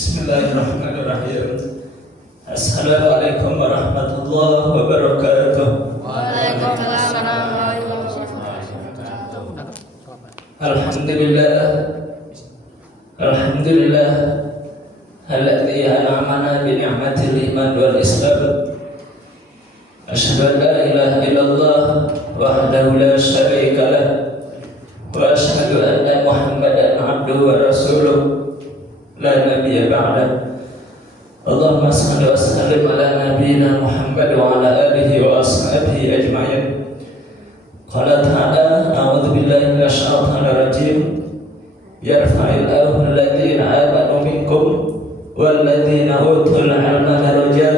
Bismillahirrahmanirrahim. Assalamualaikum warahmatullahi wabarakatuh. Waalaikumsalam warahmatullahi wabarakatuh. Alhamdulillah. Alhamdulillah alladzi an'amana bi ni'matil iman wal islam. Asyhadu an la ilaha illallah wahdahu la syarika lah wa asyhadu anna Muhammadan abduhu wa rasuluh la nabiyya ba'da. Allahumma shalli wa sallim ala nabiyyina Muhammad wa ala alihi wa ashabihi ajma'in. Qala ta'ala a'udzu billahi minasy syaithanir rajim. Yarfa'illahu alladziina aamanu minkum wal ladziina utul 'ilma darajat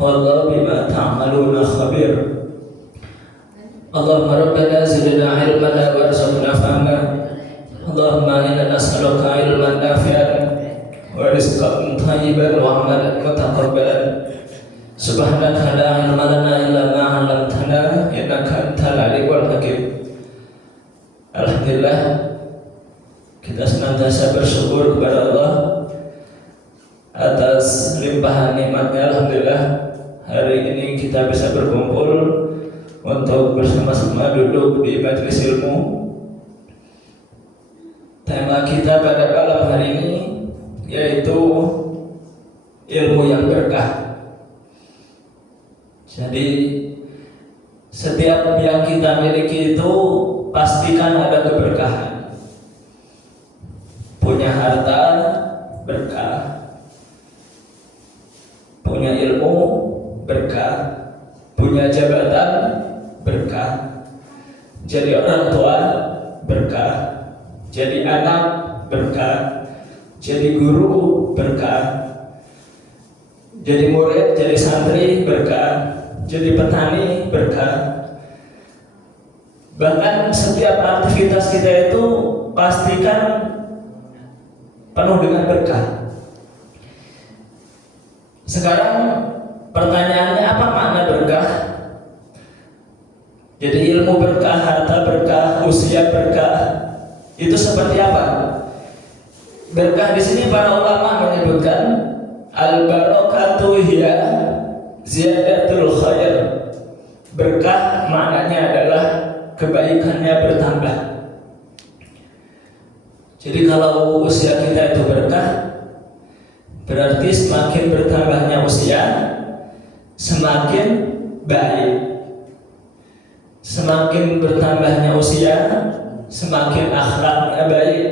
wallahu bima ta'maluna khabir. Allahumma rabbana zidna 'ilman warzuqna fahma. Allahumma inna nas'aluka 'ilman nafi'an wa rizqan thayyiban wa 'amalan mutaqabbalan. Subhanaka la 'ilma lana illa ma 'allamtana innaka antal 'alimul hakim. Alhamdulillah, kita senantiasa bersyukur kepada Allah atas limpahan nikmatnya. Alhamdulillah, hari ini kita bisa berkumpul untuk bersama-sama duduk di majelis ilmu. Tema kita pada malam hari ini yaitu ilmu yang berkah. Jadi setiap yang kita miliki itu pastikan ada keberkahan. Punya harta berkah, punya ilmu berkah, punya jabatan berkah, jadi orang tua berkah, jadi anak berkah, jadi guru berkah, jadi murid, jadi santri berkah, jadi petani berkah. Bahkan setiap aktivitas kita itu pastikan penuh dengan berkah. Sekarang pertanyaannya, apa makna berkah? Jadi ilmu berkah, harta berkah, usia berkah, itu seperti apa? Berkah di sini para ulama menyebutkan al-barakatu hiya ziyadatul khair. Berkah maknanya adalah kebaikannya bertambah. Jadi kalau usia kita itu berkah, berarti semakin bertambahnya usia, semakin baik. Semakin bertambahnya usia, semakin akhlaknya baik,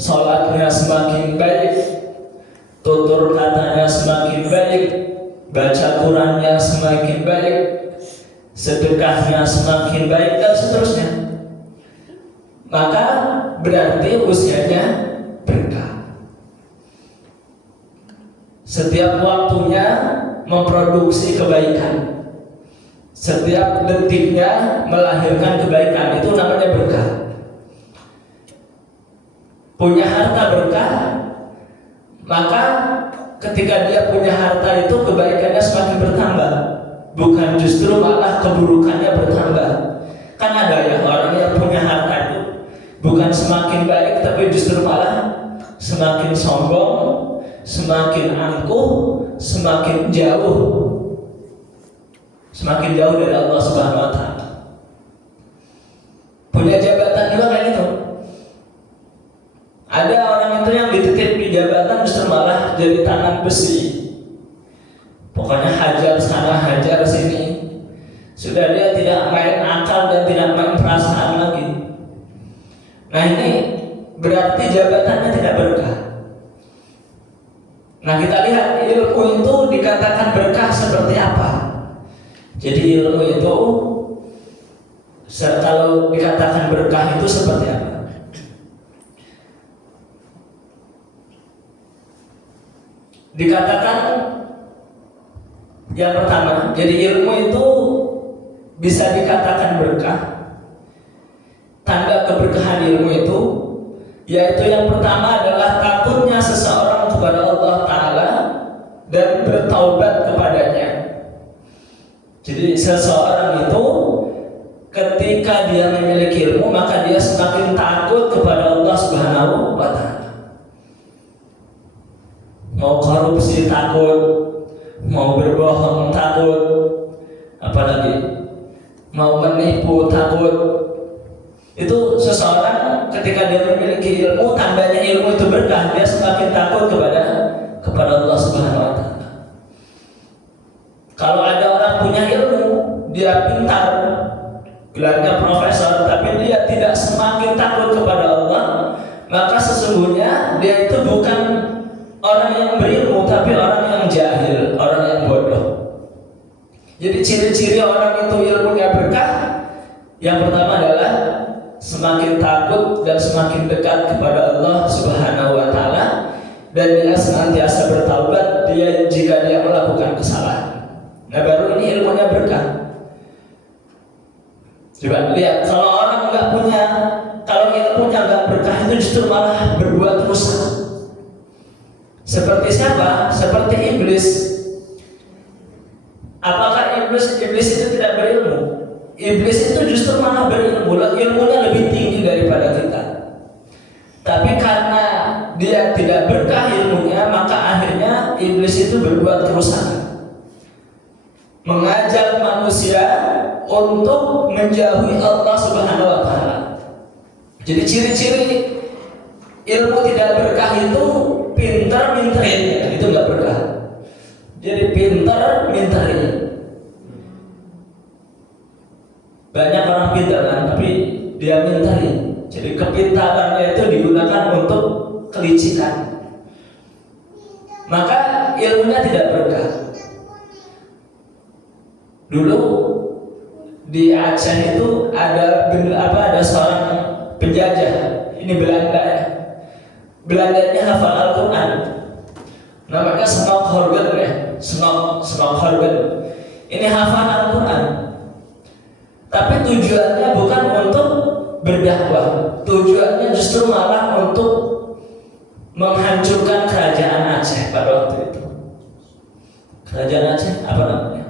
sholatnya semakin baik, tutur katanya semakin baik, baca Qurannya semakin baik, sedekahnya semakin baik, dan seterusnya. Maka berarti usianya berkah. Setiap waktunya memproduksi kebaikan, setiap detiknya melahirkan kebaikan, itu namanya berkah. Punya harta berkah, maka ketika dia punya harta itu kebaikannya semakin bertambah, bukan justru malah keburukannya bertambah. Kan ada ya orang yang punya harta itu bukan semakin baik, tapi justru malah semakin sombong, semakin angkuh, semakin jauh dari Allah Subhanahu wa Ta'ala. Punya jabatan juga kayak gitu. Ada orang itu yang dititip di jabatan justru malah jadi tangan besi. Pokoknya hajar sana, hajar sini. Sudah dia tidak main akal dan tidak main perasaan lagi. Nah ini berarti jabatannya tidak berkah. Nah kita lihat ilmu itu dikatakan berkah seperti apa. Jadi ilmu itu kalau dikatakan berkah itu seperti apa? Dikatakan yang pertama, jadi ilmu itu bisa dikatakan berkah. Tanda keberkahan ilmu itu yaitu yang pertama adalah takutnya seseorang kepada Allah Ta'ala dan bertaubat kepadanya. Jadi seseorang itu ketika dia memiliki ilmu, maka dia semakin takut kepada Allah Subhanahu wa Ta'ala. mau korupsi takut, mau berbohong takut, apalagi mau menipu takut. Itu seseorang ketika dia memiliki ilmu, tandanya ilmu itu berkah, dia semakin takut kepada Allah Subhanahu wa taala. Kalau ada orang punya ilmu, dia pintar, gelarnya profesor, tapi dia tidak semakin takut kepada Allah, maka sesungguhnya dia itu bukan orang yang berilmu, tapi orang yang jahil, orang yang bodoh. Jadi ciri-ciri orang itu ilmunya berkah, yang pertama adalah semakin takut dan semakin dekat kepada Allah Subhanahu wa taala, dan dia senantiasa bertaubat jika dia melakukan kesalahan. Nah, baru ini ilmunya berkah. Coba lihat, kalau orang kalau ilmunya nggak berkah, itu justru malah berbuat rusak. Seperti siapa? Seperti iblis. Apakah iblis itu tidak berilmu? Iblis itu justru malah berilmu, ilmunya lebih tinggi daripada kita. Tapi karena dia tidak berkah ilmunya, maka akhirnya iblis itu berbuat kerusakan, mengajak manusia untuk menjauhi Allah Subhanahu wa taala. Jadi ciri-ciri ilmu tidak berkah itu pintar minterin, itu nggak berkah. Jadi pintar minterin. Banyak orang pintar kan, tapi dia minterin. Jadi kepintarannya itu digunakan untuk kelicikan, maka ilmunya tidak berkah. Dulu di Aceh itu ada seorang penjajah, ini Belanda ya. Belandanya hafal Al-Quran, namanya Snokkhorgen ya, Snokkhorgen. Ini hafal Al-Quran, tapi tujuannya bukan untuk berdakwah, tujuannya justru malah untuk menghancurkan kerajaan Aceh pada waktu itu. Kerajaan Aceh apa namanya?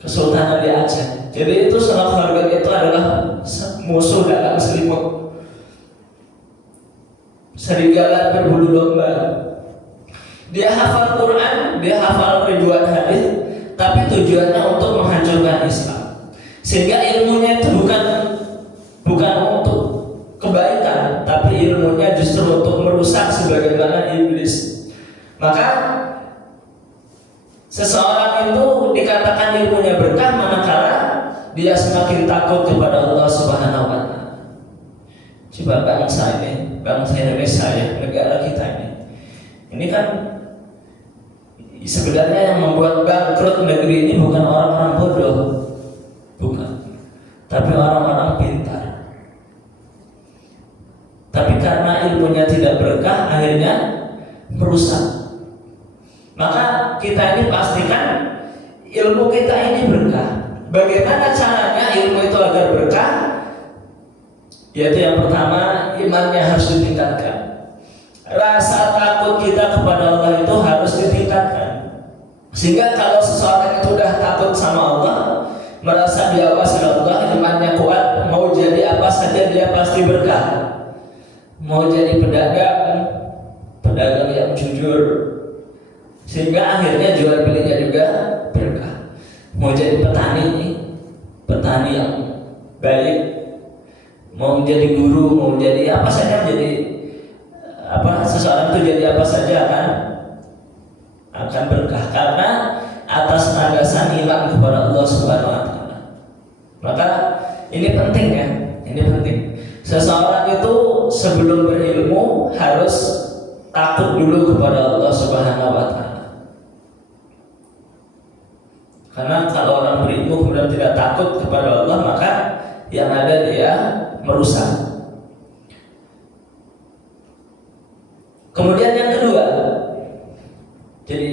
Kesultanan di Aceh. Jadi itu Snokkhorgen itu adalah musuh dalam selimut, serigala berbulu domba. Dia hafal Quran, dia hafal ribuan hadis, tapi tujuannya untuk menghancurkan Islam. Sehingga ilmunya itu bukan untuk kebaikan, tapi ilmunya justru untuk merusak sebagaimana iblis. Maka seseorang itu dikatakan ilmunya berkah manakala dia semakin takut kepada Allah Subhanahu wa taala. Coba bangsa Indonesia ya, negara kita ini kan sebenarnya yang membuat bangkrut negeri ini bukan orang-orang bodoh, bukan, tapi orang-orang pintar. Tapi karena ilmunya tidak berkah, akhirnya merusak. Maka kita ini pastikan ilmu kita ini berkah. Bagaimana caranya ilmu itu agar berkah? Yaitu yang pertama, imannya harus ditingkatkan. Rasa takut kita kepada Allah itu harus ditingkatkan. Sehingga kalau seseorang itu sudah takut sama Allah, merasa diawasi Allah, imannya kuat, mau jadi apa saja dia pasti berkah. Mau jadi pedagang yang jujur, sehingga akhirnya jual belinya juga berkah. Mau jadi petani yang baik, mau menjadi guru, mau jadi apa saja, seseorang itu jadi apa saja akan berkah karena atas landasan iman kepada Allah Subhanahu wa taala. Maka ini penting ya, ini penting. Seseorang itu sebelum berilmu harus takut dulu kepada Allah Subhanahu wa taala. Karena kalau orang berilmu kemudian tidak takut kepada Allah, maka yang ada dia merusak. Kemudian yang kedua, jadi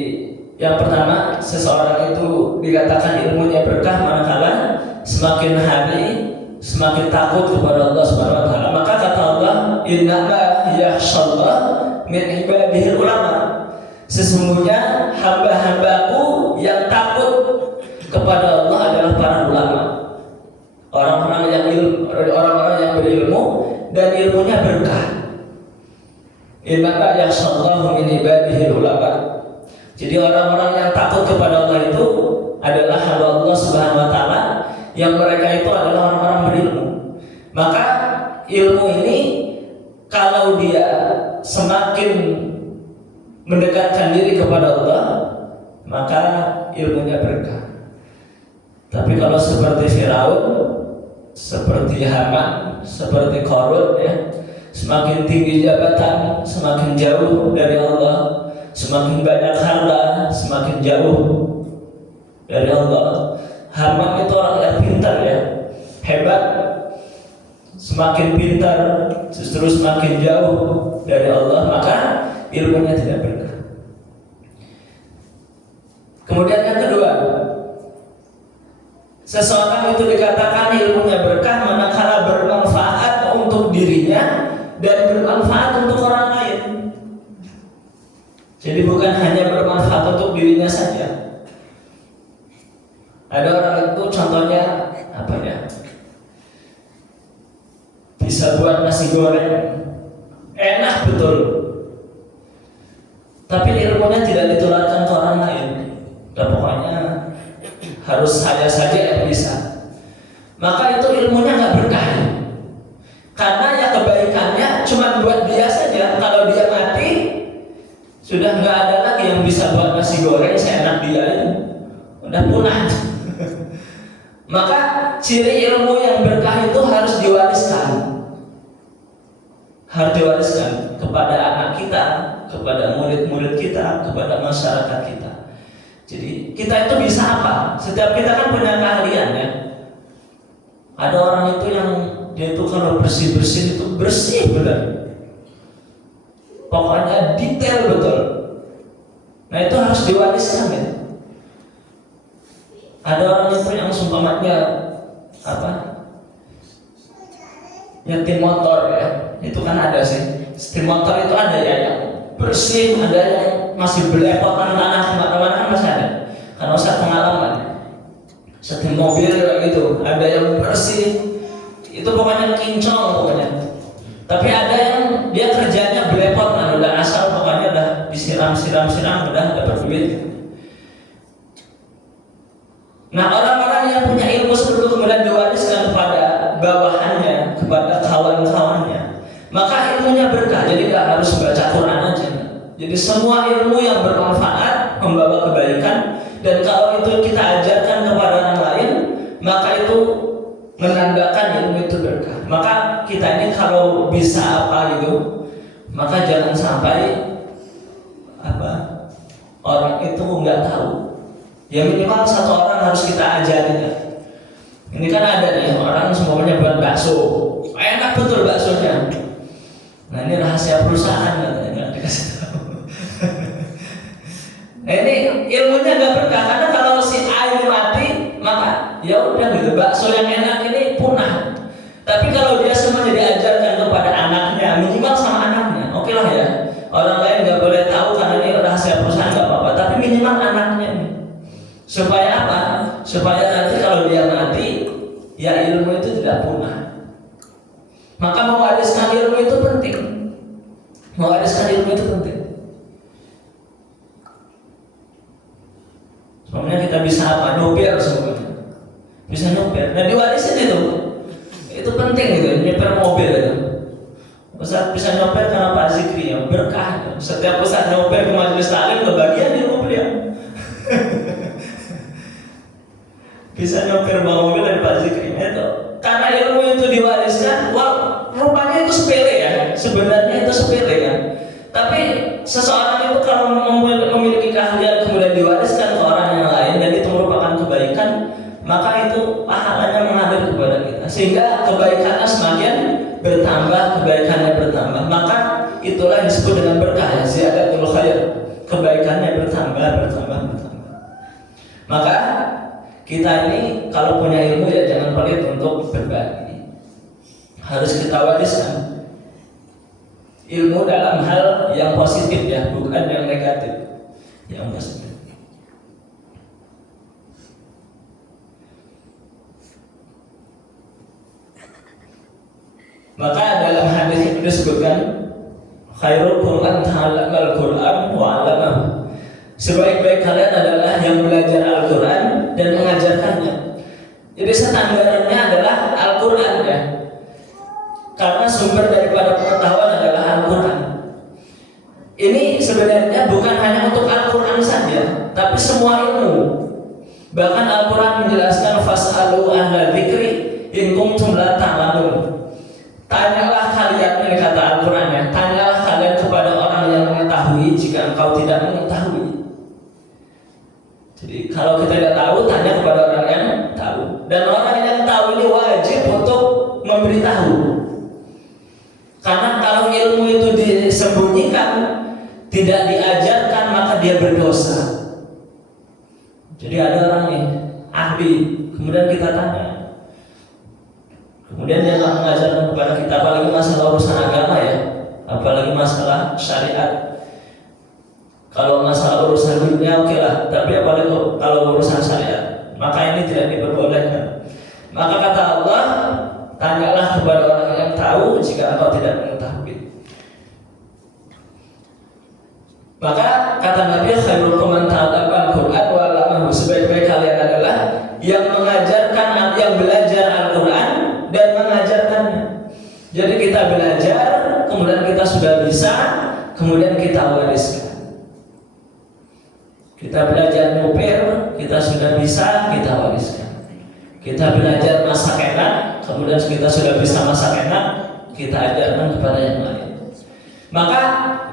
yang pertama, seseorang itu dikatakan ilmunya berkah manakala semakin hari semakin takut kepada Allah Subhanahu wa taala. Maka kata Allah, innama yakhshallah min ibadihil ulama. Sesungguhnya hamba-hambaku yang takut kepada Allah adalah para ulama. Orang-orang yang berilmu dan ilmunya berkah. Innama yakhshallahu min ibadihi ulama. Jadi orang-orang yang takut kepada Allah itu adalah hamba Allah Subhanahu wa taala, yang mereka itu adalah orang-orang berilmu. Maka ilmu ini kalau dia semakin mendekatkan diri kepada Allah, maka ilmunya berkah. Tapi kalau seperti Firaun, seperti Haman, seperti Qarun ya, semakin tinggi jabatan, semakin jauh dari Allah, semakin banyak harta, semakin jauh dari Allah. Haman itu orang yang pintar ya, hebat, semakin pintar justru semakin jauh dari Allah, maka ilmunya tidak berkah. Kemudian yang kedua, seseorang itu dikatakan ilmunya berkah manakala bermanfaat untuk dirinya dan bermanfaat untuk orang lain. Jadi bukan hanya bermanfaat untuk dirinya saja. Ada orang itu contohnya apa ya? Bisa buat nasi goreng, enak betul. Tapi ilmunya tidak ditularkan ke orang lain. Dan pokoknya harus saya saja yang bisa. Maka itu ilmunya nggak berkah. Karena ya kebaikannya cuma buat dia saja. Kalau dia mati, sudah nggak ada lagi yang bisa buat nasi goreng seenak dia itu. Udah punah. Maka ciri ilmu yang berkah itu harus diwariskan. Harus diwariskan kepada anak kita, kepada murid-murid kita, kepada masyarakat kita. Jadi kita itu bisa apa? Setiap kita kan punya keahlian ya. Ada orang itu yang dia itu kalau bersih-bersih itu bersih benar. Pokoknya detail betul. Nah itu harus diwariskan ya. Ada orang itu yang sumpahnya apa? Nyetir motor ya. Itu kan ada sih. Setir motor itu ada ya yang bersih, ada yang masih belepotan tanah kemana-mana kan masih ada. Karena usah pengalaman. Setir mobil kayak gitu, ada yang bersih. Itu pokoknya kincong pokoknya. Tapi ada yang dia kerjanya belepot, kan udah asal pokoknya udah disiram udah dapat duit. Nah orang-orang yang punya ilmu seperti itu kemudian diwariskan kepada bawahannya, kepada kawan-kawannya, maka ilmunya berkah. Jadi gak harus baca Quran aja. Jadi semua ilmu yang bermanfaat membawa kebaikan, dan kalau itu kita ajarkan kepada orang lain, maka itu menandakan ilmu itu berkah. Maka kita ini kalau bisa apa gitu, maka jangan sampai apa orang itu nggak tahu. Ya minimal satu orang harus kita ajarin ya. Ini kan ada nih orang semuanya buat bakso, enak betul baksonya. Nah ini rahasia perusahaan katanya dikasih tahu. Nah ini ilmunya nggak berkah, karena kalau si A ini mati, maka ya udah gitu, bakso yang enak ini punah. Tapi kalau dia semuanya diajarkan kepada anaknya, minimal sama anaknya, oke lah ya. Orang lain nggak boleh tahu karena ini rahasia perusahaan nggak apa-apa, tapi minimal anaknya ini. Supaya apa? Supaya nanti kalau dia mati, ya ilmu itu tidak punah. Maka mewariskan ilmu itu penting. Mewariskan ilmu itu penting. Sebenarnya kita bisa apa? Nyopir semuanya. Bisa nyopir. Nah diwarisin itu penting gitu, nyopir mobil itu. Ustaz bisa nyopir karena Pak Zikri ya, berkah. Setiap Ustaz nyopir ke majelis taklim kebagian ilmu beliau. Bisa nyopir bawa mobil dari Pak Zikri itu. Karena ilmu itu diwariskan, wah rupanya itu sepele ya. Sebenarnya itu sepele kan. Tapi seseorang itu kalau memiliki keahlian kemudian diwariskan ke orang yang lain dan itu merupakan kebaikan, maka itu pahalanya mengalir kepada kita. Sehingga kebaikannya semakin bertambah, kebaikannya bertambah. Maka itulah yang disebut dengan berkah, ziyadatul khair. Kebaikannya bertambah. Maka kita ini kalau punya ilmu ya jangan pelit untuk berbagi. Harus kita wariskan ilmu dalam hal yang positif ya, bukan yang negatif. Yang positif. Maka dalam hadis itu disebutkan khairukum man ta'allamal Qur'an wa 'allamahu. Sebaik-baik kalian adalah yang belajar Al-Qur'an dan mengajarkannya. Jadi standarnya adalah Al-Qur'an ya. Karena sumber daripada pengetahuan adalah Al-Qur'an. Ini sebenarnya bukan hanya untuk Al-Qur'an saja, tapi semua ilmu. Bahkan Al-Qur'an menjelaskan fas'alu ahla dzikri in kuntum la ta'lamun. Tanyalah kalian, ini kata Al-Qur'an ya, tanyalah kalian kepada orang yang mengetahui jika engkau tidak mengetahui. Jadi kalau kita tidak tahu, tanya kepada orang yang tahu. Dan orang yang tahu ini wajib untuk memberitahu. Karena kalau ilmu itu disembunyikan, tidak diajarkan, maka dia berdosa. Jadi ada orang nih ahli, kemudian kita tanya, kemudian dia nggak mengajarkan kepada kita, apalagi masalah urusan agama ya, apalagi masalah syariat. Kalau masalah urusan dunia oke lah, tapi apalagi kalau urusan syariat, maka ini tidak diperbolehkan. Maka kata Allah, tanyalah kepada orang yang tahu jika engkau tidak mengetahui. Maka kata Nabi, khairukum man ta'allamal Qur'an wa 'allamahu. Sebaik-baik kalian adalah yang mengajarkan, yang belajar Al-Qur'an dan mengajarkannya. Jadi kita belajar, kemudian kita sudah bisa, kemudian kita wariskan. Kita belajar nyupir, kita sudah bisa, kita wariskan. Kita belajar masak enak, kemudian kita sudah bisa masak enak, kita ajarkan kepada yang lain. Maka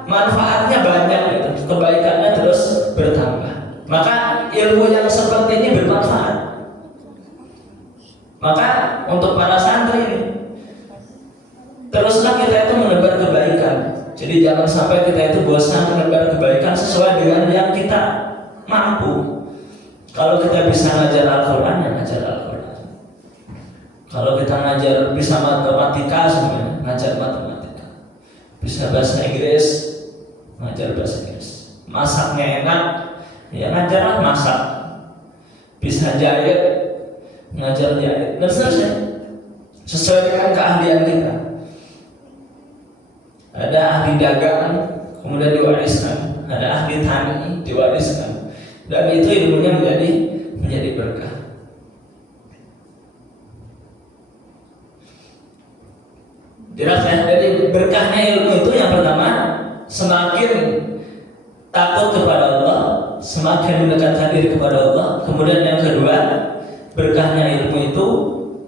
manfaatnya banyak gitu, kebaikannya terus bertambah. Maka ilmu yang seperti ini bermanfaat. Maka untuk para santri, teruslah kita itu menebar kebaikan. Jadi jangan sampai kita itu bosan menebar kebaikan sesuai dengan yang kita mampu. Kalau kita bisa ngajar Al-Qur'an, ya ngajar Al-Qur'an. Kalau kita ngajar bisa matematika, sebenarnya ngajar matematika. Bisa bahasa Inggris, ngajar bahasa Inggris. Masaknya enak, ya ngajarlah masak. Bisa jahit, ngajar jahit. Dan seterusnya sesuai dengan keahlian kita. Ada ahli dagang, kemudian diwariskan. Ada ahli tani, diwariskan. Dan itu ilmunya menjadi berkah. Jelas ya, dari berkahnya ilmu itu yang pertama, semakin takut kepada Allah, semakin mendekatkan diri kepada Allah. Kemudian yang kedua, berkahnya ilmu itu,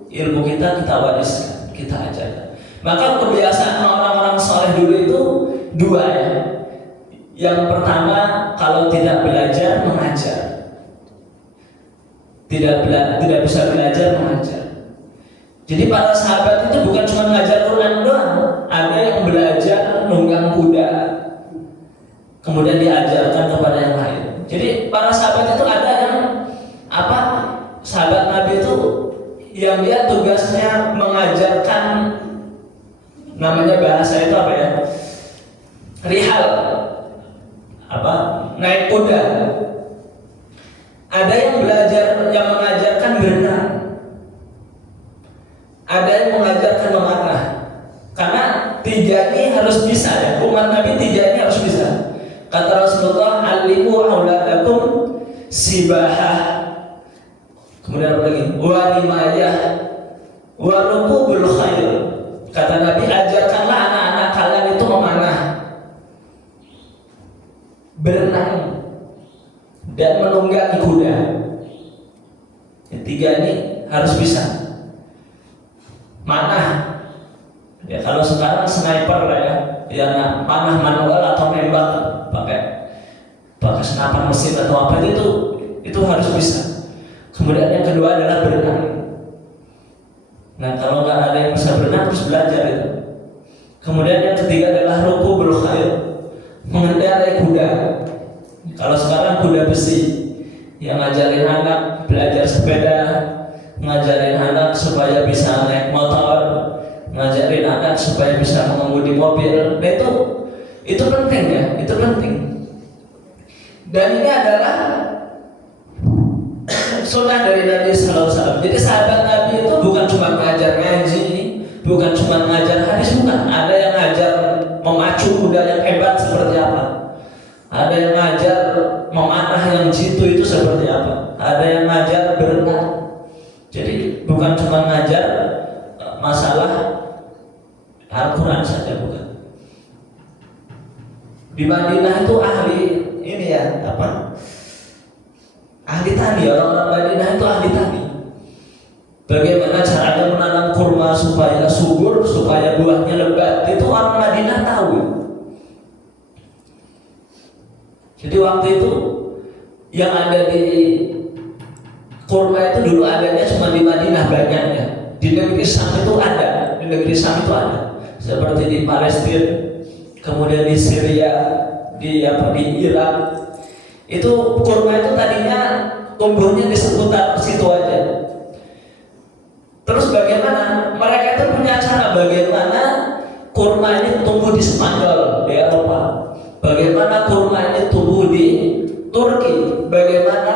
ilmu kita wariskan, kita ajarkan. Maka kebiasaan orang-orang soleh dulu itu dua ya. Yang pertama, kalau tidak belajar, mengajar. Tidak bisa belajar, mengajar. Jadi para sahabat itu bukan cuma mengajar Quran doang. Ada yang belajar nunggang kuda, kemudian diajarkan kepada yang lain. Jadi para sahabat itu ada yang sahabat Nabi itu yang dia tugasnya mengajarkan, namanya bahasa itu apa ya? Rihal. Naik kuda. Ada yang belajar, yang mengajarkan berenang. Ada yang mengajarkan memanah. Karena tiga ini harus bisa ya. Umat Nabi tiga ini harus bisa. Kata Rasulullah, "Alimu auladakum sibahah." Kemudian apa lagi? Wa rimayah wa rukubul khair. Kata Nabi, ajarkanlah anak-anak kalian itu memanah, berenang, dan menunggangi kuda. Tiga ini harus bisa. Manah, ya kalau sekarang sniper lah ya, yang panah manual atau nembak pakai senapan mesin atau apa itu harus bisa. Kemudian yang kedua adalah berenang. Nah kalau nggak ada yang bisa berenang harus belajar itu. Kemudian yang ketiga adalah rukubul khair, mengendarai kuda. Kalau sekarang kuda besi, yang ngajarin anak belajar sepeda, ngajarin anak supaya bisa naik motor, ngajarin anak supaya bisa mengemudi mobil. Nah itu penting ya, itu penting. Dan ini adalah sunnah dari Nabi Sallallahu Alaihi Wasallam. Jadi sahabat Nabi itu bukan cuma ngajar ngaji, bukan cuma ngajar hadis, bukan. Ada yang ngajar memacu kuda yang Ada yang ngajar memanah yang jitu itu seperti apa. Ada yang ngajar berenang. Jadi bukan cuma ngajar masalah Al-Quran saja, bukan. Di Madinah itu ahli ini ya, ahli tani. Orang-orang Madinah itu ahli tani. Bagaimana caranya menanam kurma supaya subur, supaya buahnya lebat, itu orang Madinah tahu. Jadi waktu itu yang ada di kurma itu dulu adanya cuma di Madinah banyaknya. Di negeri Syam itu ada, seperti di Palestina, kemudian di Syria, di Irak. Itu kurma itu tadinya tumbuhnya di seputar situ aja. Terus bagaimana? Mereka itu punya cara bagaimana kurma ini tumbuh di Spanyol, di Eropa. Bagaimana kurma ini tumbuh di Turki. Bagaimana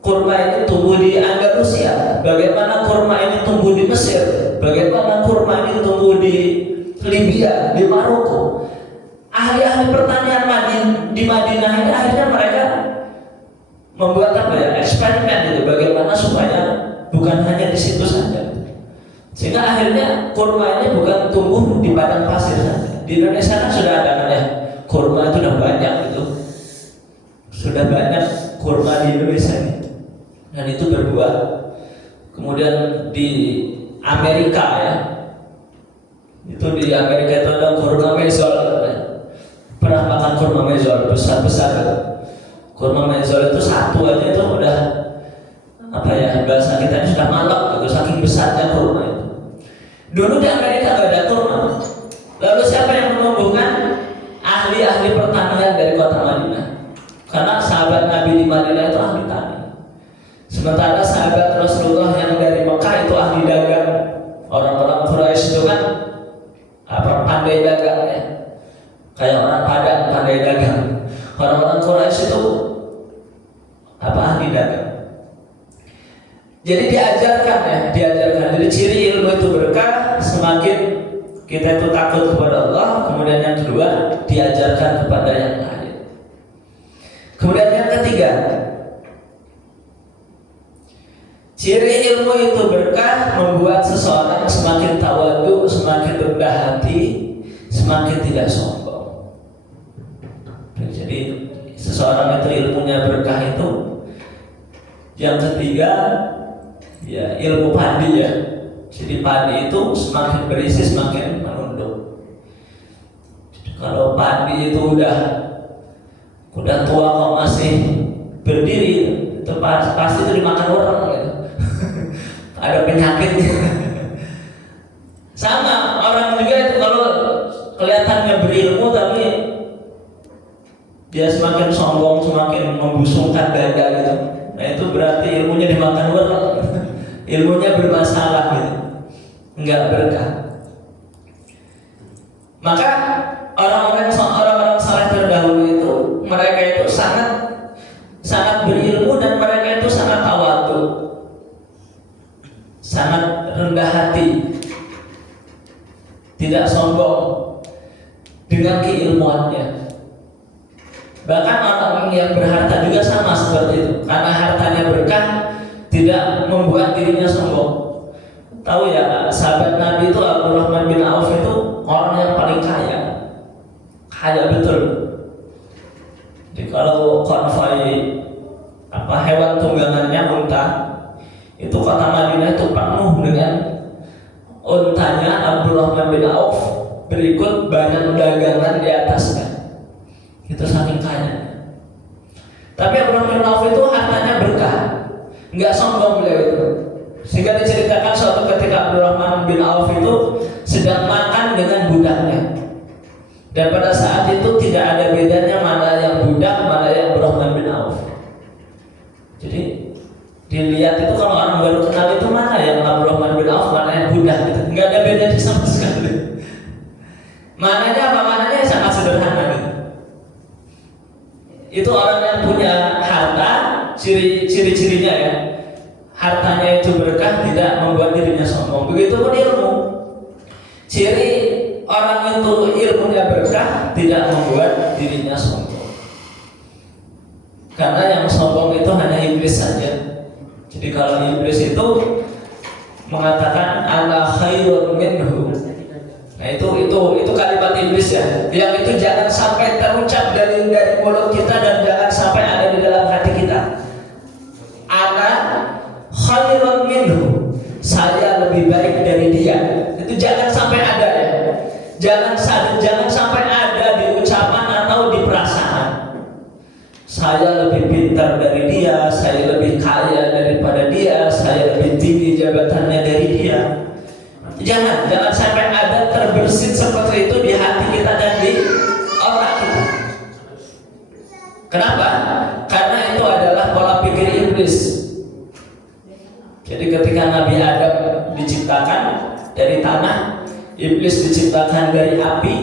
kurma ini tumbuh di Andalusia. Bagaimana kurma ini tumbuh di Mesir. Bagaimana kurma ini tumbuh di Libya, di Maroko. Ahli-ahli pertanian di Madinah ini akhirnya mereka membuat eksperimen itu, bagaimana supaya bukan hanya di situ saja. Sehingga akhirnya kurma ini bukan tumbuh di padang pasir saja. Di Indonesia kan sudah ada namanya kurma, itu sudah banyak itu. Sudah banyak kurma di Indonesia ini. Dan itu berbuah. Kemudian di Amerika ya. Itu di Amerika itu ada kurma mezol. Pernah makan kurma mezol besar-besar. Kurma mezol itu satu aja itu udah bahasa kita ini sudah malak gitu, saking besarnya kurma itu. Dulu di Amerika gak ada kurma. Lalu siapa yang menumbuhkan? Ahli-ahli pertanian dari kota Madinah. Karena sahabat Nabi di Madinah itu ahli tani. Sementara sahabat Rasulullah yang dari Mekah itu ahli dagang. Orang-orang Quraisy itu kan pandai dagang ya. Kayak orang Padang pandai dagang. Orang-orang Quraisy itu ahli dagang. Jadi diajarkan. Jadi ciri ilmu itu berkah, semakin kita itu takut kepada Allah. Kemudian yang kedua, diajarkan kepada yang lain. Kemudian yang ketiga, ciri ilmu itu berkah membuat seseorang semakin tawadhu, semakin rendah hati, semakin tidak sombong. Jadi seseorang itu ilmunya berkah itu. Yang ketiga, ya ilmu padi ya. Jadi padi itu semakin berisi semakin menunduk. Kalau padi itu udah tua kok masih berdiri, itu pasti itu dimakan orang gitu. Ada penyakitnya. Sama orang juga itu kalau kelihatannya berilmu tapi dia semakin sombong, semakin membusungkan dada gitu. Nah itu berarti ilmunya dimakan orang. Ilmunya bermasalah gitu, enggak berkah. Maka orang-orang saleh terdahulu itu, mereka itu sangat berilmu dan mereka itu sangat tawadhu, sangat rendah hati, tidak sombong dengan keilmuannya. Bahkan orang yang berharta juga sama seperti itu, karena hartanya berkah, tidak membuat dirinya sombong. Tahu ya, sahabat Nabi itu Abdurrahman bin Auf itu orang yang paling kaya betul. Jadi kalau konvoi hewan tunggangannya unta, itu kota Madinah itu penuh dengan untanya Abdurrahman bin Auf, berikut banyak dagangan di atasnya. Itu saking kaya. Tapi Abdurrahman bin Auf itu hartanya berkah, nggak sombong beliau itu. Sehingga diceritakan suatu ketika Abdurrahman bin Auf itu sedang makan dengan budaknya. Dan pada saat itu tidak ada bedanya mana yang budak, mana yang Abdurrahman bin Auf. Jadi dilihat itu kalau orang baru kenal itu mana yang Abdurrahman bin Auf, mana yang budak gitu. Nggak ada bedanya sama sekali. Mananya sangat sederhana gitu. Itu orang yang punya harta, ciri-cirinya ya. Hartanya itu berkah, tidak membuat dirinya sombong. Begitupun ilmu. Ciri orang itu ilmunya berkah, tidak membuat dirinya sombong. Karena yang sombong itu hanya iblis saja. Jadi kalau iblis itu mengatakan ana khairun minhu. Nah itu kalimat iblis ya. Yang itu jangan sampai terucap dari mulut kita dan jangan sampai ada di dalam hati kita. Ana khairun minhu. Saya lebih baik dari dia. Itu jangan sampai ada ya. Jangan sampai ada di ucapan atau di perasaan. Saya lebih pintar dari dia, saya lebih kaya daripada dia, saya lebih tinggi jabatannya dari dia. Jangan sampai ada terbersit seperti itu di hati kita dan di otak kita. Kenapa? Karena itu adalah pola pikir iblis. Jadi ketika Nabi Adam diciptakan dari tanah, iblis diciptakan dari api,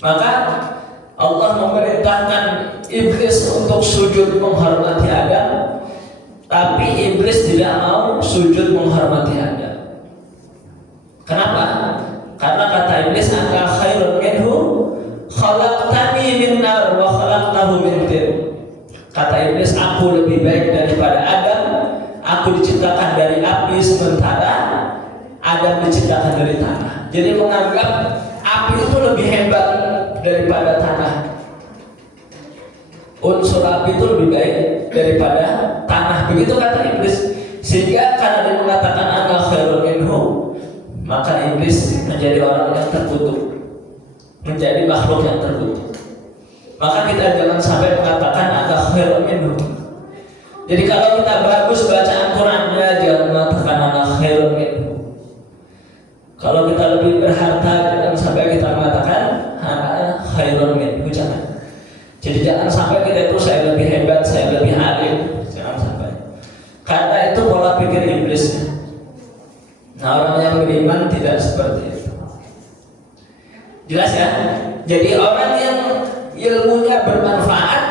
maka Allah memerintahkan iblis untuk sujud menghormati Adam, tapi iblis tidak mau sujud menghormati Adam. Kenapa? Karena kata iblis, anta khairun minhu, khalaqtani min nar wa khalaqtahu min tin. Kata iblis, aku lebih baik daripada Adam, aku diciptakan dari api sementara Adam diciptakan dari tanah. Jadi menganggap api itu lebih hebat daripada tanah. Unsur api itu lebih baik daripada tanah. Begitu kata iblis. Sehingga karena dia mengatakan ana khairun minhu, maka iblis menjadi orang yang terkutuk, menjadi makhluk yang terkutuk. Maka kita jangan sampai mengatakan ana khairun minhu. Jadi kalau kita bagus bacaan Qur'annya, jangan mengatakan ana khairun minhu. Kalau kita lebih berharta, jangan sampai kita mengatakan ana khairun minhu, jangan. Jadi jangan sampai kita itu saya lebih hebat, saya lebih alim, jangan sampai. Karena itu pola pikir iblis. Nah, orang yang beriman tidak seperti itu. Jelas ya? Jadi orang yang ilmunya bermanfaat,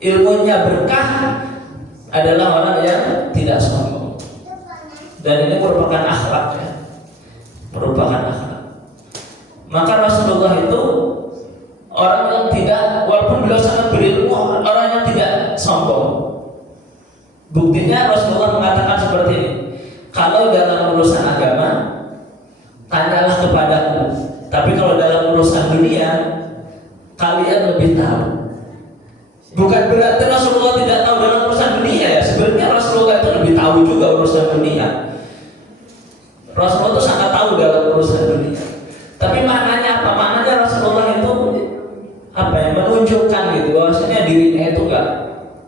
ilmunya berkah adalah orang yang tidak sombong. Dan ini merupakan akhlak ya. Merupakan akhlak. Maka Rasulullah itu orang yang tidak, walaupun beliau sangat berilmu, orang yang tidak sombong. Buktinya Rasulullah mengatakan seperti ini, kalau dalam urusan agama tanyalah kepadaku, tapi kalau dalam urusan dunia kalian lebih tahu. Bukan berarti Rasulullah tidak tahu dalam urusan dunia ya. Sebenarnya Rasulullah itu lebih tahu juga urusan dunia. Rasulullah itu sangat tahu dalam urusan dunia. Tapi maknanya apa? Maknanya Rasulullah itu apa ya, menunjukkan gitu bahwasanya dirinya itu gak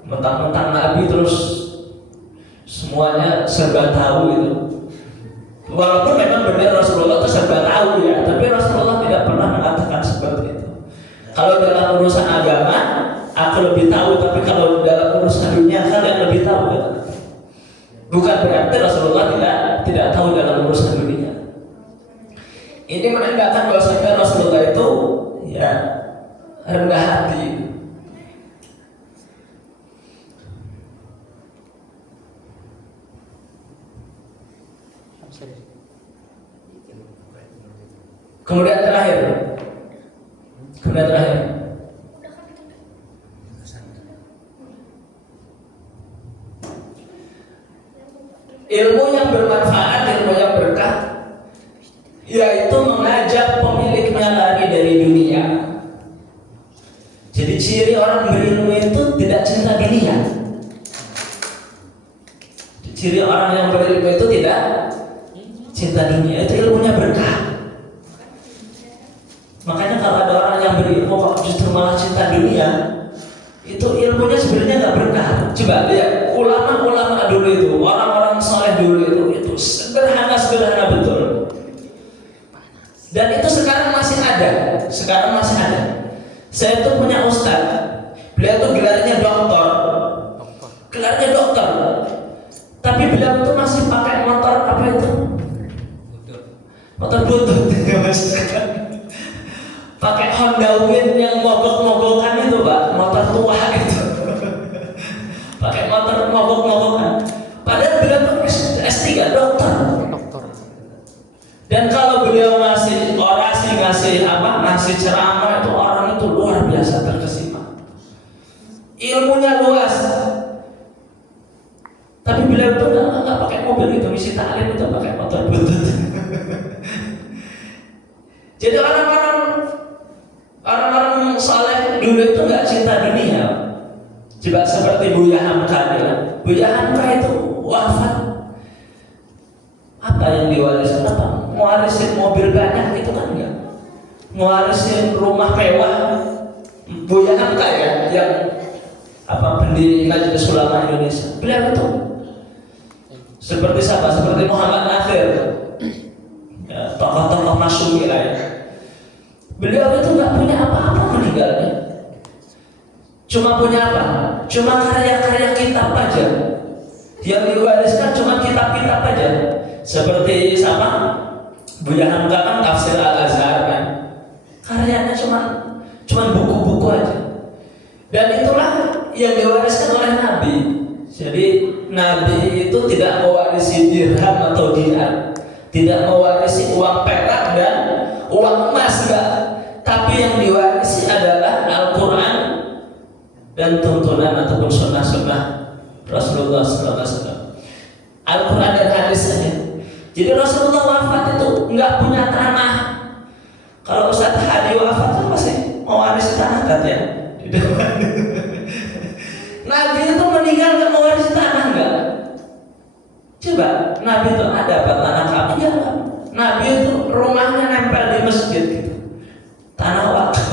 mentang-mentang Nabi terus semuanya serba tahu gitu. Walaupun memang benar Rasulullah itu serba tahu ya, tapi Rasulullah tidak pernah mengatakan seperti itu. Kalau dalam urusan agama aku lebih tahu, tapi kalau dalam urusan dunia kalian lebih tahu ya. Bukan berarti Rasulullah tidak tahu dalam urusan dunia. Ini menandakan bahwasanya Rasulullah itu ya rendah hati. Kemudian terakhir, ilmu yang bermanfaat, ilmu yang berkah, yaitu mengajak pemiliknya lari dari dunia. Jadi ciri orang berilmu itu tidak cinta dunia. Ciri orang yang berilmu itu tidak cinta dunia, itu ilmunya berkah. Makanya kalau ada orang yang berilmu kok justru malah cinta dunia, itu ilmunya sebenarnya nggak berkah. Coba lihat ulama-ulama dulu itu, orang-orang soleh dulu itu sederhana betul. Dan itu sekarang masih ada. Saya tuh punya ustaz, beliau tuh gelarnya doktor, tapi beliau tuh masih pakai motor apa itu? Motor butut, pakai Honda Win yang mogok-mogokan itu pak, motor tua itu. Pakai motor mogok-mogokan. Padahal beliau tuh S3 dokter. Dan kalau beliau ngasih orasi, ngasih ceramah itu orang itu luar biasa terkesima. ilmunya luas. Tapi beliau itu nggak pakai mobil itu, misi taklim itu pakai motor butut. Jadi orang-orang saleh dulu itu nggak cinta dunia. Coba seperti Buya Hamka bilang, Buya Hamka itu wafat, apa yang diwariskan? Apa? Mewarisin mobil banyak itu kan enggak. Mewarisin rumah mewah. Buya Hamka ya, yang pendiri Majelis Ulama Indonesia. Beliau itu seperti siapa? Seperti Muhammad Nathir, ya, tokoh-tokoh masyhur lah ya. Beliau itu nggak punya apa-apa meninggalnya. Cuma punya apa? Cuma karya-karya kitab aja. Yang diwariskan cuma kitab-kitab aja. Seperti sama Buya Hamka kan tafsir Al-Azhar kan. Karyanya cuma buku-buku aja. Dan itulah yang diwariskan oleh Nabi. Jadi Nabi itu tidak mewarisi dirham atau dinar, tidak mewarisi uang perak dan uang emas, enggak. Tapi yang diwarisi adalah Al-Quran dan tuntunan ataupun sunnah-sunnah Rasulullah SAW. Al-Quran dan hadis saja. Jadi Rasulullah wafat itu enggak punya tanah. Kalau Ustaz Hadi wafat kan masih mewarisi tanah katanya. Nabi itu meninggal nggak mewarisi tanah enggak? Coba Nabi itu ada apa tanah kami enggak? Nabi itu rumahnya nempel di masjid gitu. Tanah wakaf.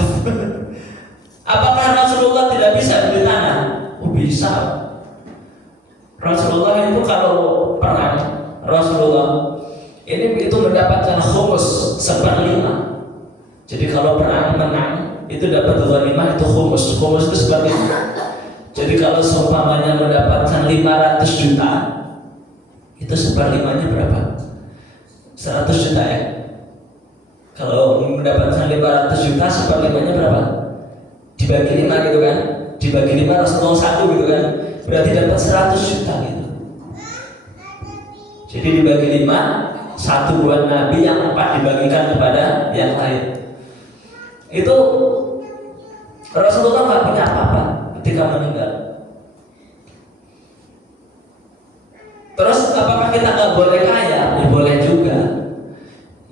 Apakah Rasulullah tidak bisa beli tanah? Oh bisa. Rasulullah itu kalau perang, Rasulullah itu mendapatkan khumus 1/5. Jadi kalau perang menang itu dapat ghanimah itu khumus. Khumus itu seperti itu. Jadi kalau seumpamanya mendapatkan 500 juta, itu 1/5-nya berapa? 100 juta ya. Kalau mendapatkan 500 juta, 1/5-nya berapa? Dibagi 5 gitu kan? Dibagi 5 Rasulullah 1 gitu kan? Berarti dapat 100 juta gitu. Jadi dibagi 5, 1 buat Nabi, yang 4 dibagikan kepada yang lain. Itu Rasulullah nggak punya apa-apa ketika meninggal. Terus apakah kita nggak boleh kaya? Ya boleh juga.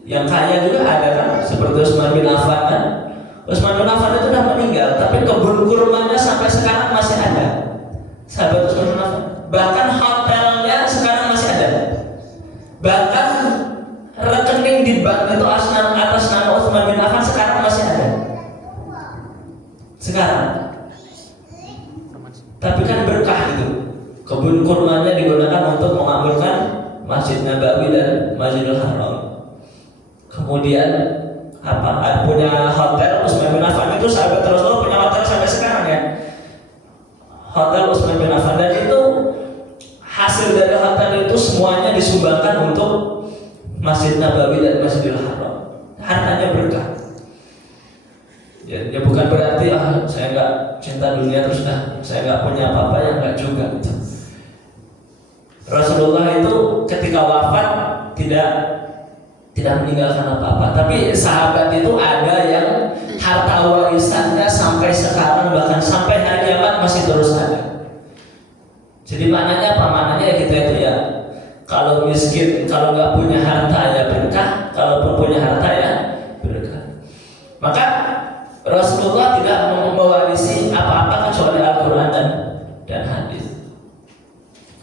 Yang kaya juga ada kan, seperti Utsman bin Affan kan. Utsman bin Affan itu sudah meninggal, tapi kebun kurmanya sampai sekarang masih ada. Sahabat Utsman bin Affan. Bahkan hotelnya sekarang masih ada. Bahkan rekening di bank itu atas nama Utsman bin Affan sekarang masih ada. Sekarang. Tapi kan berkah itu. Kebun kurmanya digunakan untuk mengamalkan Masjid Nabawi dan Masjidil Haram. Kemudian punya hotel Utsman bin Affan itu sahabat Rasulullah punya hotel sampai sekarang ya. Hotel Utsman bin Affan, dan itu hasil dari hotel itu semuanya disumbangkan untuk Masjid Nabawi dan Masjidil Haram. Hartanya berkah. Ya bukan berarti saya nggak cinta dunia terus saya nggak punya apa-apa, yang nggak juga gitu. Rasulullah itu ketika wafat tidak meninggalkan apa-apa, tapi sahabat itu ada yang harta warisannya sampai sekarang, bahkan sampai hari kiamat masih terus ada. Jadi maknanya apa? Maknanya ya kita itu ya, kalau miskin, kalau nggak punya harta ya berkah, kalaupun punya harta ya berkah. Maka Rasulullah tidak mewarisi apa-apa kecuali Al-Quran dan hadis,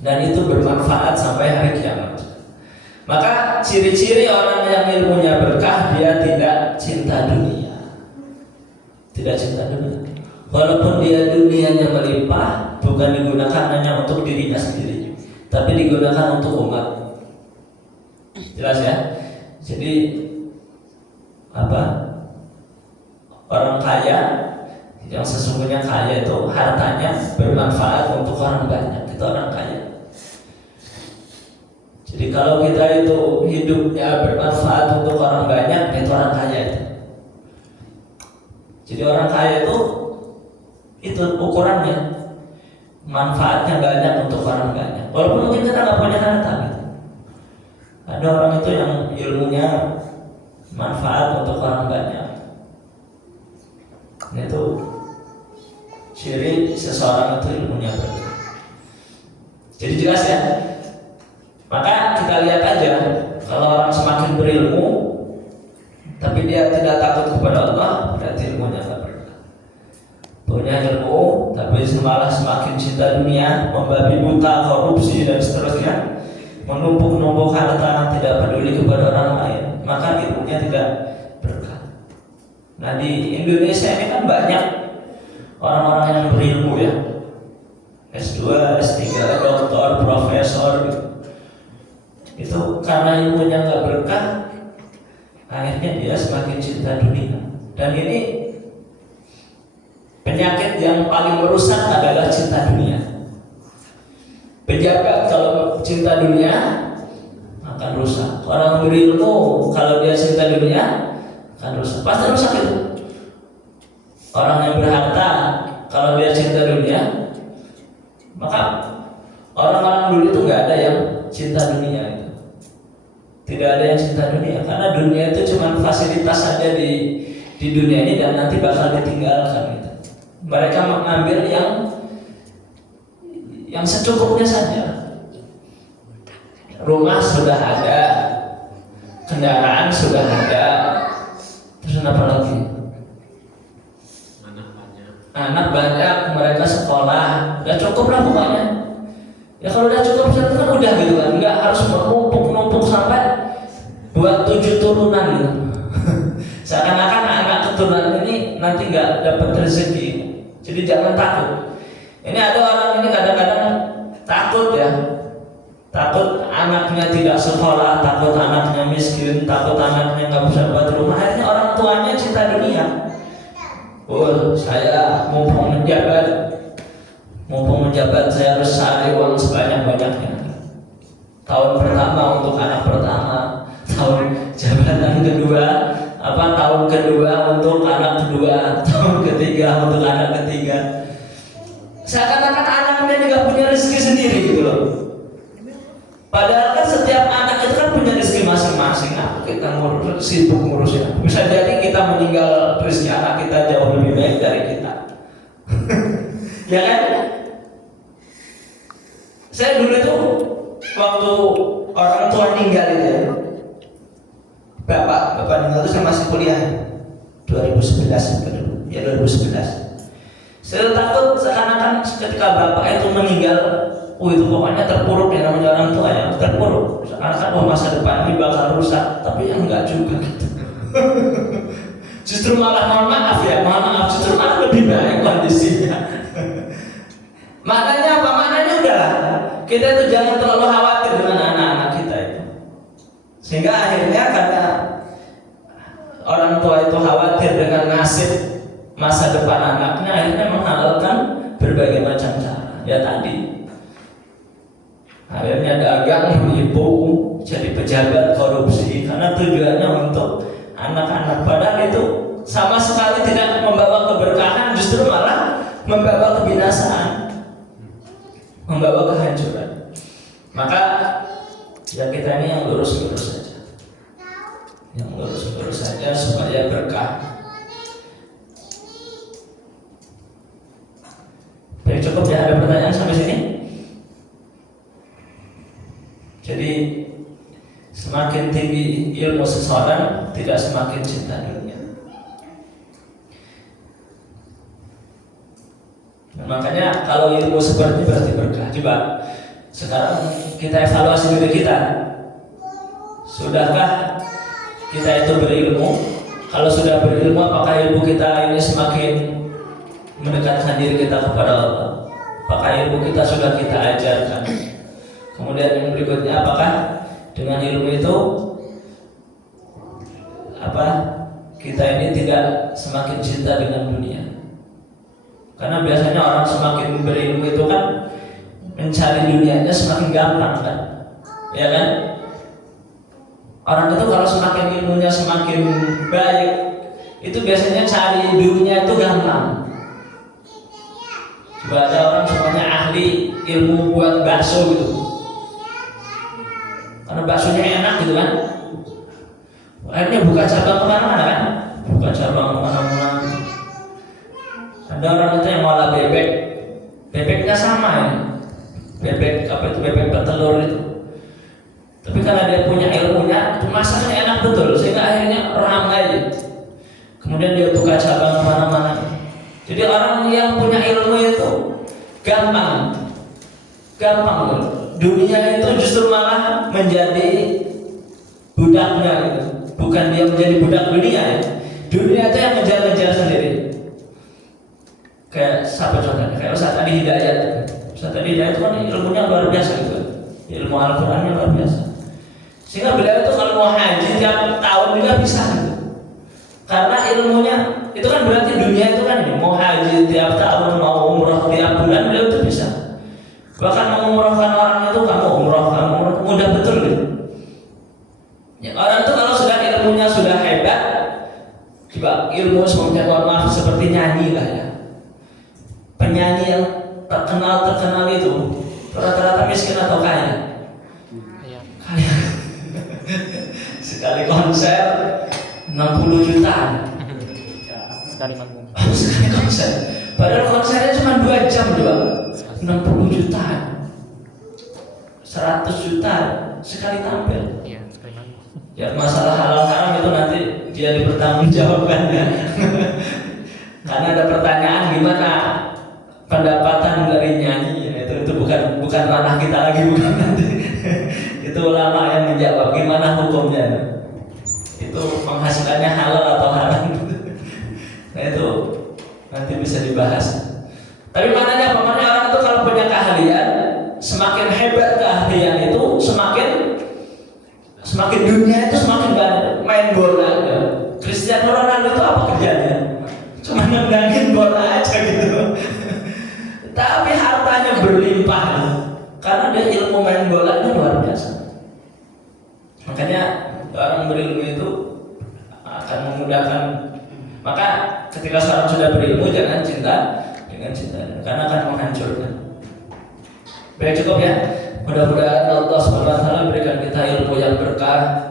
dan itu bermanfaat sampai hari kiamat. Maka ciri-ciri orang yang ilmunya berkah, dia tidak cinta dunia. Tidak cinta dunia. Walaupun dia dunianya melimpah, bukan digunakan hanya untuk dirinya sendiri, tapi digunakan untuk umat. Jelas ya? Jadi orang kaya yang sesungguhnya kaya itu hartanya bermanfaat untuk orang banyak, itu orang kaya. Jadi kalau kita itu hidupnya bermanfaat untuk orang banyak, itu orang kaya itu. Jadi orang kaya itu ukurannya manfaatnya banyak untuk orang banyak. Walaupun mungkin kita nggak punya harta gitu. Ada orang itu yang ilmunya manfaat untuk orang banyak. Itu ciri seseorang itu ilmunya berkah. Jadi jelas ya. Maka kita lihat aja, kalau orang semakin berilmu tapi dia tidak takut kepada Allah, berarti ilmunya tidak berkah. Punya ilmu tapi malah semakin cinta dunia, membabi buta, korupsi dan seterusnya, menumpuk-numpuk harta, tidak peduli kepada orang lain, maka ilmunya tidak berkah. Nah di Indonesia ini kan banyak orang-orang yang berilmu ya, S2, S3, doktor, profesor gitu. Itu karena ilmunya nggak berkah, akhirnya dia semakin cinta dunia. Dan ini penyakit yang paling merusak adalah cinta dunia. Pejabat kalau cinta dunia akan rusak. Orang berilmu kalau dia cinta dunia akan rusak. Pasti rusak itu. Orang yang berharta kalau dia cinta dunia, maka orang-orang dulu itu nggak ada yang cinta dunia itu. Tidak ada yang cinta dunia, karena dunia itu cuma fasilitas saja di dunia ini dan nanti bakal ditinggalkan gitu. Mereka mengambil yang secukupnya saja. Rumah sudah ada, kendaraan sudah ada, terus apa lagi? Anak banyak, mereka sekolah, udah cukup lah pokoknya. Ya kalau udah cukup itu kan udah gitu kan, nggak harus menumpuk sampai buat 7 turunan gitu. Seakan-akan anak keturunan ini nanti nggak dapat rezeki. Jadi jangan takut. Ini ada orang ini kadang-kadang takut ya, takut anaknya tidak sekolah, takut anaknya miskin, takut anaknya nggak bisa buat rumah. Akhirnya orang tuanya cinta dunia. Oh, saya mumpung menjabat saya harus cari uang sebanyak-banyaknya. Tahun pertama untuk anak pertama, tahun jabatan kedua, tahun kedua untuk anak kedua, tahun ketiga untuk anak ketiga. Seakan-akan anaknya juga punya rezeki sendiri gitu loh. Padahal kan setiap anak itu kan punya rezeki masing-masing. Kita sibuk ngurusnya. Bisa jadi kita meninggal, rezeki anak kita jauh lebih baik dari kita. Ya kan? Saya dulu itu waktu orang tua meninggal itu ya, bapak meninggal itu saya masih kuliah 2011 ya 2011. Saya takut seakan-akan ketika bapak itu meninggal, itu pokoknya terpuruk ya, namanya orang tua ya, terpuruk. Seakan-akan masa depan ini bakal rusak, tapi yang enggak juga gitu. Justru malah mohon maaf, justru malah lebih baik kondisinya. Maknanya apa? Maknanya udahlah, kita itu jangan terlalu khawatir dengan anak-anak kita itu. Sehingga akhirnya karena orang tua itu khawatir dengan nasib masa depan anaknya, akhirnya menghalalkan berbagai macam cara. Ya tadi, akhirnya dagang, menipu, jadi pejabat, korupsi, karena tujuannya untuk anak-anak. Padahal itu sama sekali tidak membawa keberkahan, justru malah membawa kebinasaan, membawa kehancuran. Maka ya kita ini yang lurus-lurus saja, yang lurus-lurus saja supaya berkah. Jadi cukup ya, ada pertanyaan sampai sini? Jadi semakin tinggi ilmu seseorang, tidak semakin cinta dunia. Nah, makanya kalau ilmu seperti berarti berkah. Coba sekarang kita evaluasi diri kita. Sudahkah kita itu berilmu? Kalau sudah berilmu, apakah ilmu kita ini semakin mendekatkan diri kita kepada Allah? Apakah ilmu kita sudah kita ajarkan? Kemudian yang berikutnya, apakah dengan ilmu itu kita ini tidak semakin cinta dengan dunia? Karena biasanya orang semakin berilmu itu kan mencari dunianya semakin gampang kan, ya kan? Orang itu kalau semakin ilmunya semakin baik, itu biasanya cari dunia itu gampang. Coba ada orang semuanya ahli ilmu buat bakso gitu, karena baksonya enak gitu kan, akhirnya buka cabang kemana-mana kan, buka cabang kemana-mana. Dan Ada orang itu yang ngolah bebek, bebeknya sama ya, bebek apa itu bebek petelur itu. Tapi karena dia punya ilmunya, itu masaknya enak betul, sehingga akhirnya ramai. Kemudian dia buka cabang kemana-mana. Jadi orang yang punya ilmu itu gampang. Dunia itu justru malah menjadi budaknya gitu. Bukan dia menjadi budak dunia ya. Dunia itu yang ngejar-ngejar sendiri. Kayak siapa contohnya? Kayak Ustaz Adi Hidayat. Ustaz Adi Hidayat itu kan ilmunya luar biasa gitu. Ilmu Al-Qur'annya luar biasa. Sehingga beliau itu kalau mau haji tiap tahun juga bisa gitu. Karena ilmunya itu kan berarti dunia itu kan ini, mau haji tiap tahun, mau umroh tiap bulan beliau itu bisa. Bahkan mengumrohkan orang itu kamu umroh mudah betul gitu. Ya, orang itu kalau sudah ilmunya sudah hebat, coba ilmu semuanya mohon maaf seperti nyanyi lah ya. Penyanyi yang terkenal itu rata-rata miskin atau kaya? Kaya. Sekali konser 60 jutaan. Sekali manggung. Sekali konser. Padahal konsernya cuma 2 jam doang. 60 jutaan. 100 juta sekali tampil. Iya, sekali manggung. Ya masalah halal haram itu nanti dia dipertanggungjawabkan ya. Karena ada pertanyaan gimana pendapatan dari nyanyi ya, itu bukan ranah kita lagi, bukan nanti. Itu ulama yang menjawab gimana hukumnya. Itu penghasilannya halal atau haram. Nah itu nanti bisa dibahas. Tapi maknanya orang itu kalau punya keahlian, semakin hebat keahlian itu, semakin dunia itu semakin banyak. Main bola ya. Cristiano Ronaldo itu apa kerjanya? Cuma nendangin bola aja gitu. Tapi hartanya berlimpah karena dia ilmu main bola itu luar biasa. Makanya orang berilmu itu akan memudahkan. Maka ketika seorang sudah berilmu jangan cinta dengan cinta, karena akan menghancurkan. Baik, cukup ya. Mudah-mudahan Allah SWT berikan kita ilmu yang berkah.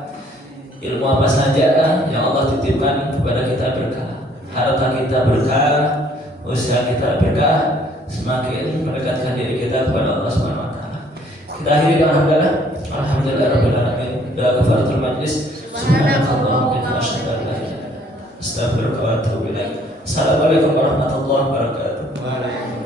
Ilmu apa saja yang Allah titipkan kepada kita berkah. Harta kita berkah, usaha kita berkah, semakin mendekatkan diri kita kepada Allah SWT. Kita akhiri dengan alhamdulillah rabbil alamin. Doa kafaratul majlis. Subhanallah wa bihamdihi. Astagfirullah wa atubu ilaik. Assalamualaikum warahmatullahi wabarakatuh.